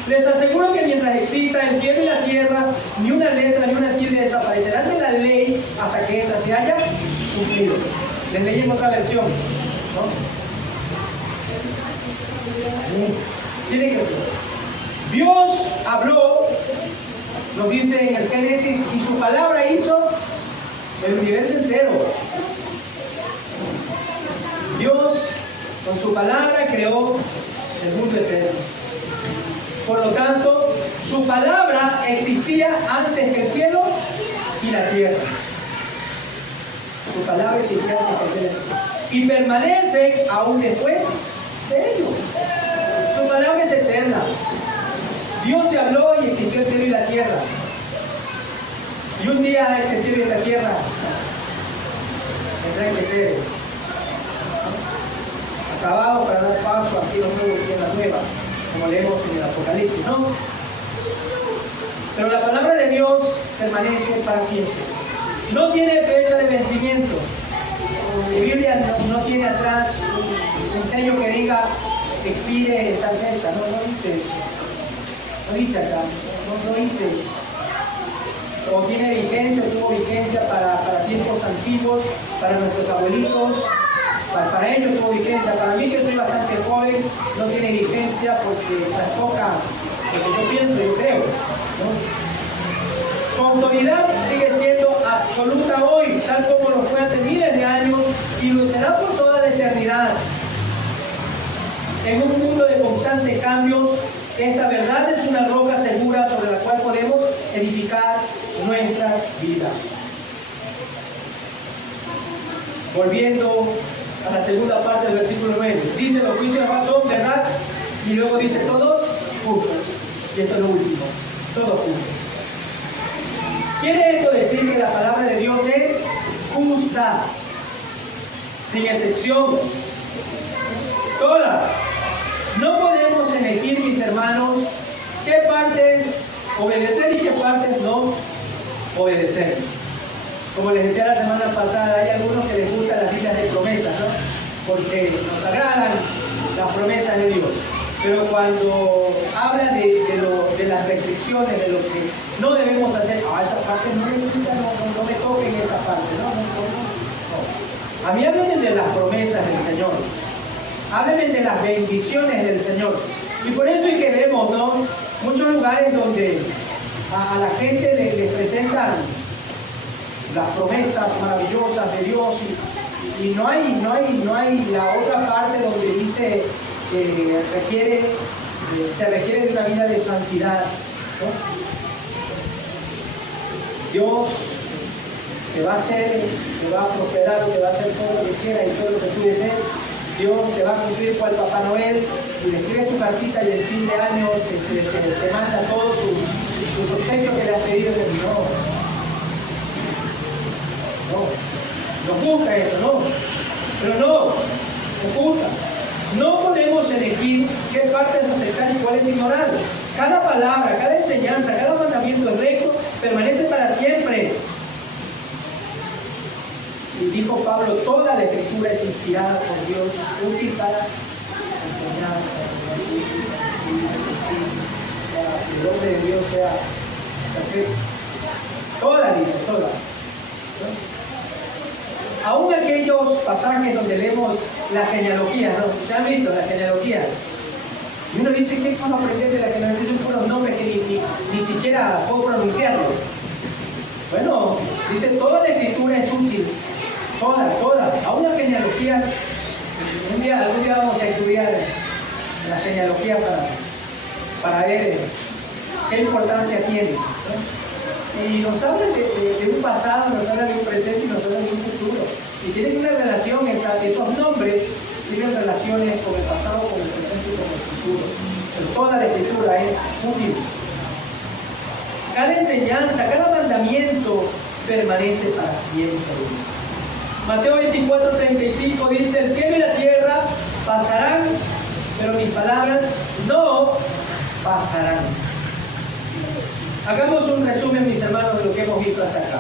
Les aseguro que mientras exista el cielo y la tierra, ni una letra ni una tilde desaparecerán de la ley hasta que ésta se haya cumplido. Les leí en otra versión, ¿no? Tiene que ver. Dios habló, nos dice en el Génesis, y su palabra hizo el universo entero. Dios con su palabra creó el mundo eterno. Por lo tanto, su palabra existía antes que el cielo y la tierra. Su palabra existía antes que el cielo y permanece aún después de ello. Su palabra es eterna. Dios se habló y existió el cielo y la tierra. Y un día este cielo y esta tierra tendrán que ser acabados para dar paso a cielos nuevos y tierras nuevas, como leemos en el Apocalipsis, ¿no? Pero la palabra de Dios permanece para siempre. No tiene fecha de vencimiento. La Biblia no tiene atrás un sello que diga que expire tal fecha, no dice acá, no dice. O tiene vigencia, o tuvo vigencia para tiempos antiguos, para nuestros abuelitos, para ellos tuvo vigencia. Para mí, que soy bastante joven, no tiene vigencia porque trastoca lo que yo pienso, yo creo, ¿no? Su autoridad sigue siendo absoluta hoy, tal como lo fue hace miles de años, y lo será por toda la eternidad. En un mundo de constantes cambios, esta verdad es una roca segura sobre la cual podemos edificar nuestras vidas. Volviendo a la segunda parte del versículo 9. Dice: los juicios de Jehová son verdad. Y luego dice: todos justos. Y esto es lo último. Todos justos. ¿Quiere esto decir que la palabra de Dios es justa? Sin excepción. Toda. No podemos elegir, mis hermanos, qué partes obedecer y qué partes no obedecer. Como les decía la semana pasada, hay algunos que les gustan las Biblias de promesas, ¿no? Porque nos agradan las promesas de Dios. Pero cuando habla de las restricciones, de lo que no debemos hacer, esa parte no me gusta, no me toquen esa parte, no. A mí háblenme de las promesas del Señor. Háblenme de las bendiciones del Señor. Y por eso es que vemos, ¿no?, muchos lugares donde a la gente les presentan las promesas maravillosas de Dios y no hay la otra parte donde dice que se requiere de una vida de santidad, ¿no? Dios te va a hacer, te va a prosperar, te va a hacer todo lo que quieras y todo lo que tú desees. Dios te va a cumplir cual Papá Noel y le escribes tu cartita y el fin de año te manda todos tus obsequios que le has pedido. No gusta esto, no. Pero no gusta. No podemos elegir qué parte es aceptar y cuál es ignorar. Cada palabra, cada enseñanza, cada mandamiento es recto, permanece para siempre. Y dijo Pablo: toda la escritura es inspirada por Dios, útil para enseñar, para que el nombre de Dios sea perfecto. Toda, dice, toda. Aún aquellos pasajes donde leemos la genealogía, ¿no? ¿Ya han visto la genealogía? Y uno dice: ¿qué puedo aprender de la genealogía? Son puros nombres que ni siquiera puedo pronunciarlos. Bueno, dice: toda la escritura es útil. Toda. Aún las genealogías, algún día vamos a estudiar la genealogía para ver qué importancia tiene, ¿no? Y nos habla de un pasado, nos habla de un presente y nos habla de un futuro. Y tienen una relación, esos nombres tienen relaciones con el pasado, con el presente y con el futuro. Pero toda la escritura es útil. Cada enseñanza, cada mandamiento permanece para siempre. Mateo 24:35 dice: el cielo y la tierra pasarán, pero mis palabras no pasarán. Hagamos un resumen, mis hermanos, de lo que hemos visto hasta acá.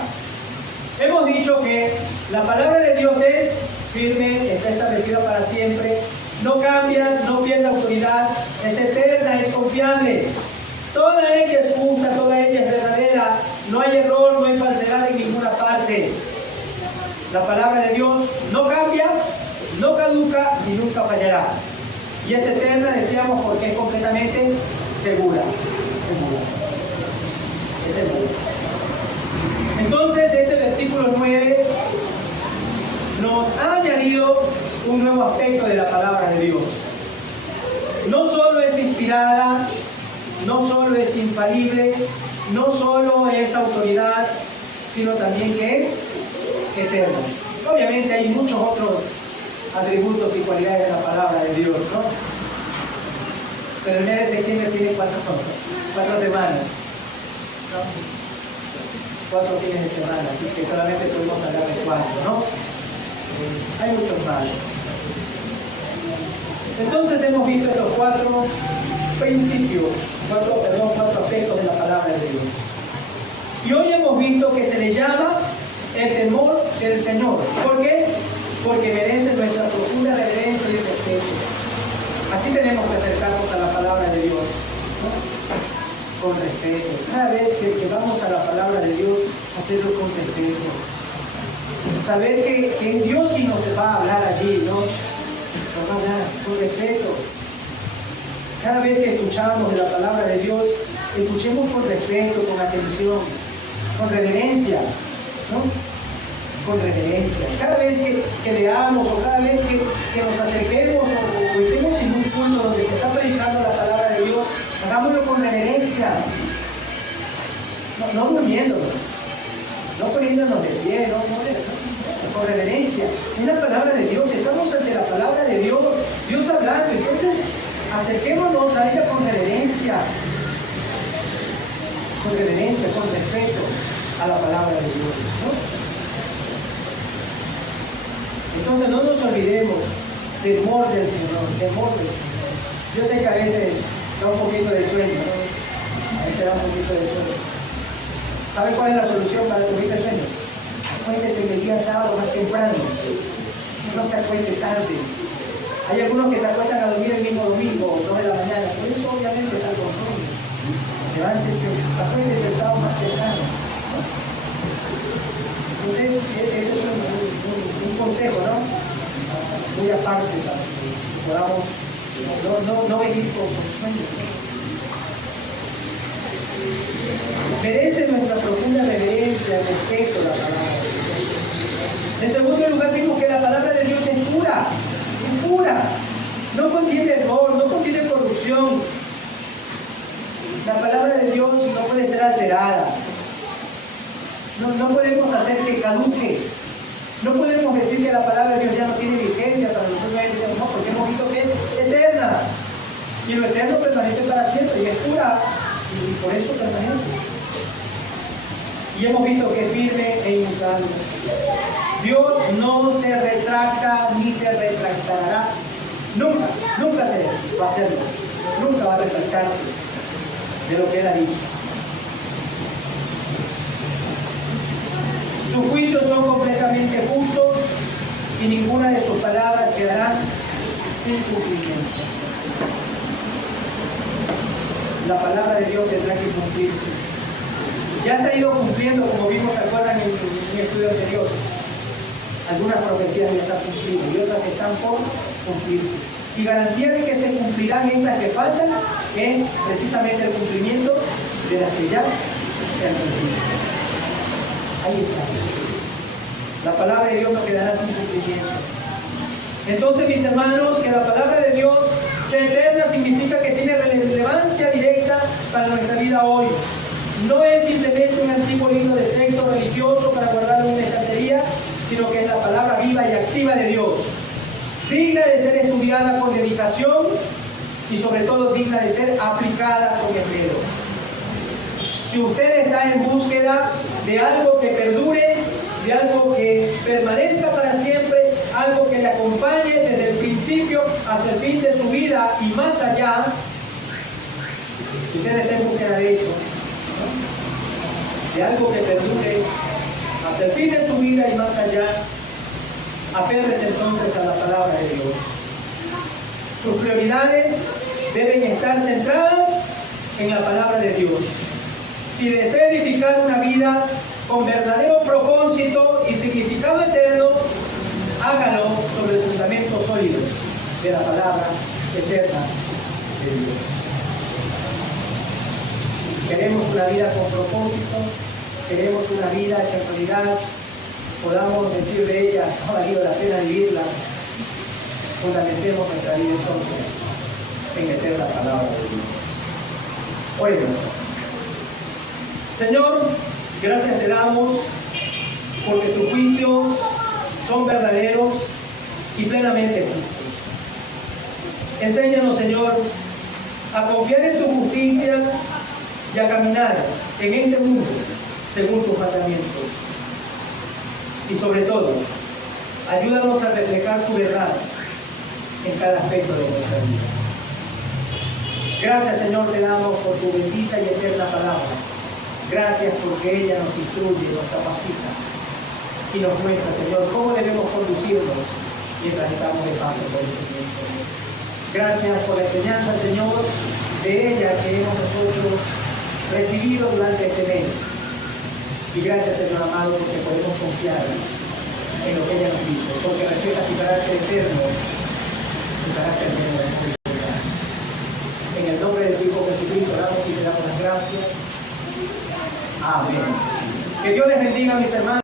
Hemos dicho que la palabra de Dios es firme, está establecida para siempre, no cambia, no pierde autoridad, es eterna, es confiable. Toda ella es justa, toda ella es verdadera, no hay error, no hay falsedad en ninguna parte. La palabra de Dios no cambia, no caduca y nunca fallará. Y es eterna, decíamos, porque es completamente segura. Es segura. Entonces, este versículo 9 nos ha añadido un nuevo aspecto de la palabra de Dios. No solo es inspirada, no solo es infalible, no solo es autoridad, sino también que es eterno. Obviamente hay muchos otros atributos y cualidades de la palabra de Dios, ¿no? Pero el mes de septiembre tiene 4 semanas, ¿no? 4 fines de semana, así que solamente podemos hablar de 4, ¿no? Hay muchos más. Entonces hemos visto estos 4 principios, 4 aspectos de la palabra de Dios. Y hoy hemos visto que se le llama el temor del Señor. ¿Por qué? Porque merece nuestra profunda reverencia y respeto. Así tenemos que acercarnos a la palabra de Dios, ¿no? Con respeto. Cada vez que vamos a la palabra de Dios, hacerlo con respeto. Saber que Dios sí nos va a hablar allí, ¿no? Nos va a hablar con respeto. Cada vez que escuchamos de la palabra de Dios, escuchemos con respeto, con atención, con reverencia, ¿no? Con reverencia. Cada vez que leamos o cada vez que nos acerquemos o estemos en un punto donde se está predicando la palabra de Dios, hagámoslo con reverencia. No durmiéndonos, no poniéndonos de pie, no. con reverencia. Es la palabra de Dios, estamos ante la palabra de Dios, Dios hablando. Entonces, acerquémonos a ella con reverencia, con respeto a la palabra de Dios, ¿no? Entonces, no nos olvidemos del temor del Señor, temor del Señor. Yo sé que a veces da un poquito de sueño, ¿no? A veces da un poquito de sueño. ¿Sabe cuál es la solución para tu vida de sueño? Acuéntese en el día sábado más temprano. No se acueste tarde. Hay algunos que se acuestan a dormir el mismo domingo, 2 de la mañana. Por eso obviamente está con sueño. Levántese, acuéntese el sábado más temprano. Entonces, eso es un consejo, ¿no? Muy aparte, para que podamos no venir con sueños. Merece nuestra profunda reverencia, respeto a la palabra de Dios. En segundo lugar, vimos que la palabra de Dios es pura, no contiene error, no contiene corrupción. La palabra de Dios no puede ser alterada. No podemos hacer que caduque. No podemos decir que la palabra de Dios ya no tiene vigencia para nosotros, no, porque hemos visto que es eterna. Y lo eterno permanece para siempre y es pura. Y por eso permanece. Y hemos visto que es firme e inmutable. Dios no se retracta ni se retractará. Nunca se va a hacerlo. Nunca va a retractarse de lo que Él ha dicho. Sus juicios son completamente justos y ninguna de sus palabras quedará sin cumplimiento. La palabra de Dios tendrá que cumplirse. Ya se ha ido cumpliendo, como vimos, ¿se acuerdan en un estudio anterior? Algunas profecías ya se han cumplido y otras están por cumplirse. Y garantía de que se cumplirán estas que faltan es precisamente el cumplimiento de las que ya se han cumplido. Ahí está. La palabra de Dios no quedará sin cumplimiento. Entonces, mis hermanos, que la palabra de Dios sea eterna significa que tiene relevancia directa para nuestra vida hoy. No es simplemente un antiguo libro de texto religioso para guardarlo en una estantería, sino que es la palabra viva y activa de Dios, digna de ser estudiada con dedicación y sobre todo digna de ser aplicada con esmero. Si usted está en búsqueda de algo que perdure, de algo que permanezca para siempre, algo que le acompañe desde el principio hasta el fin de su vida y más allá, si usted está en búsqueda de eso, ¿no? De algo que perdure hasta el fin de su vida y más allá, aférrese entonces a la palabra de Dios. Sus prioridades deben estar centradas en la palabra de Dios. Si desea edificar una vida con verdadero propósito y significado eterno, hágalo sobre el fundamento sólido de la palabra eterna de Dios. Queremos una vida con propósito, queremos una vida que en realidad podamos decir de ella, ha valido la pena vivirla. Fundamentemos nuestra vida entonces en meter la palabra de Dios. Oremos. Señor, gracias te damos porque tus juicios son verdaderos y plenamente justos. Enséñanos, Señor, a confiar en tu justicia y a caminar en este mundo según tus mandamientos. Y sobre todo, ayúdanos a reflejar tu verdad en cada aspecto de nuestra vida. Gracias, Señor, te damos por tu bendita y eterna palabra. Gracias porque ella nos instruye, nos capacita y nos muestra, Señor, cómo debemos conducirnos mientras estamos de paso por este tiempo. Gracias por la enseñanza, Señor, de ella que hemos nosotros recibido durante este mes. Y gracias, Señor amado, porque podemos confiar en lo que ella nos dice, porque refleja tu carácter eterno, tu carácter eterno de la. En el nombre de tu Hijo Jesucristo oramos y te damos las gracias. Amén. Que Dios les bendiga, mis hermanos.